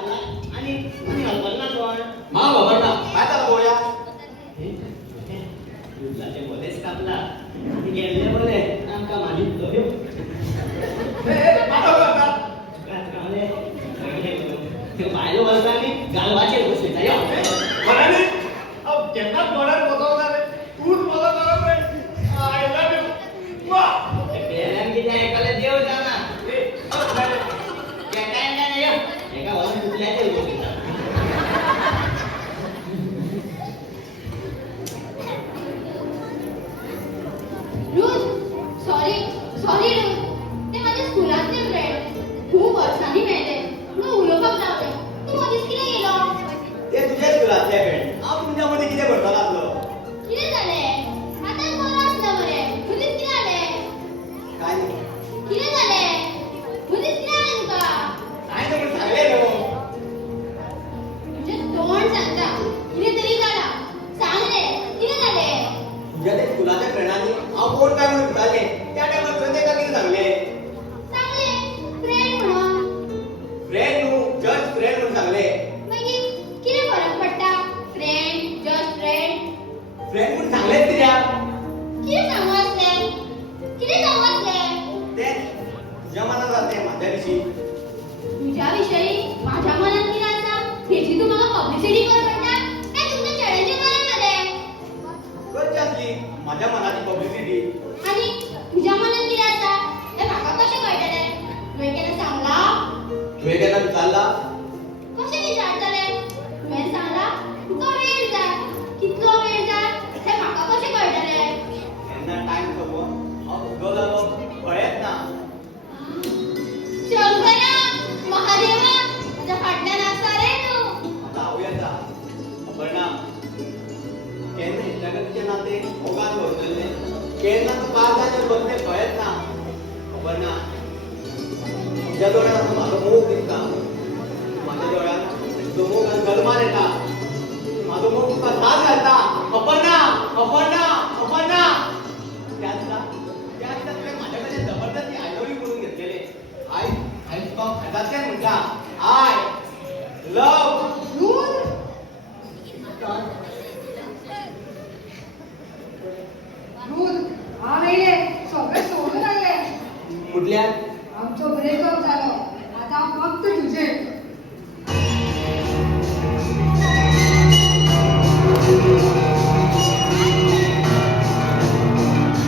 लागला आणि हलवलना कोण मा बाबांना काय झालं गोळ्या दुधाचे बोलेच कापला आणि गेले बोले आमका मालिक दोयो बायलो बोलतानी गालवाचे बसले जायो म्हणाले केन्ना तोंडार बसवणार तूच मला करा आय लव्ह यू वा पेरन किती ऐकायला देव जाना काय नाही यो एका वरून दुसऱ्याचे उभे रुथ सॉरी रुथ ते माझ्या स्कूलातले फ्रेंड खूप वर्षांनी मेळले म्हणून उलोवपाक लागले तू मदींच कितें गेलो ते तुझ्याच घरातले फ्रेंड हांव तुमच्यामध्ये कितें करतलो आसलो कितें जालें आतां बरो आसला मरे मदींच कितें जालें काय नाही कितें जालें मदींच कितें जालें तुका काय तर सांगले न्हू तुजें तोंड सांगता कितें तरी जालां सांग रे कितें जालें तुझ्या त्या स्कुलाच्या फ्रेंडांनी हांव कोण काय म्हणून विचारले त्या टायमार प्रत्येकाक कितें सांगले फ्रेंड म्हणून फ्रेंड न्हू जस्ट फ्रेंड म्हणून सांगले मागीर कितें फरक पडटा फ्रेंड जस्ट फ्रेंड फ्रेंड म्हणून सांगलेच कित्याक कितें सांगू आसलें कितें सांगू आसलें ते तुझ्या मनात जाते म्हाज्या विशीं तुझ्या विषयी माझ्या मनात कितें आसा हेची तू म्हाका पब्लिसिटी करता काय तुमच्या चॅनलच्या मनात करची आसली म्हाज्या मनाची पब्लिसिटी आणि तुझ्या मनात कितें आसा हें म्हाका कशें कळटलें तुवें केन्ना सांगला तुवें केन्ना विचारला कशें विचारतले तुवें सांगला तुका वेळ जाय कितलो वेळ जाय हें म्हाका कशें कळटलें केन्ना टायम सोबो हांव उदो जालो कळ्ळेंच ना शंकरा महादेवा तुज्या फाटल्यान आसा रे तूं आतां हांव येता अपर्णा केन्ना इश्टागतीचे नाते मोगान भरतले केन्ना तूं काळजाचेर बसलें कळ्ळेंच ना अपर्णा तुज्या दोळ्यान आतां म्हाजो मोग दिसता म्हाज्या दोळ्यान तुजो मोग आनी गलमार येता म्हाजो मोग तुका साथ घालता अपर्णा अपर्णा अपर्णा त्या दिसा तुवें म्हाज्या कडल्यान जबरदस्ती आय लव्ह यू म्हणून घेतलेले आयज तुका खेदांतल्यान म्हणटा आय लव्ह दूध हांव येयलें सगळें सोडून जालें म्हटल्यार आमचो ब्रेकअप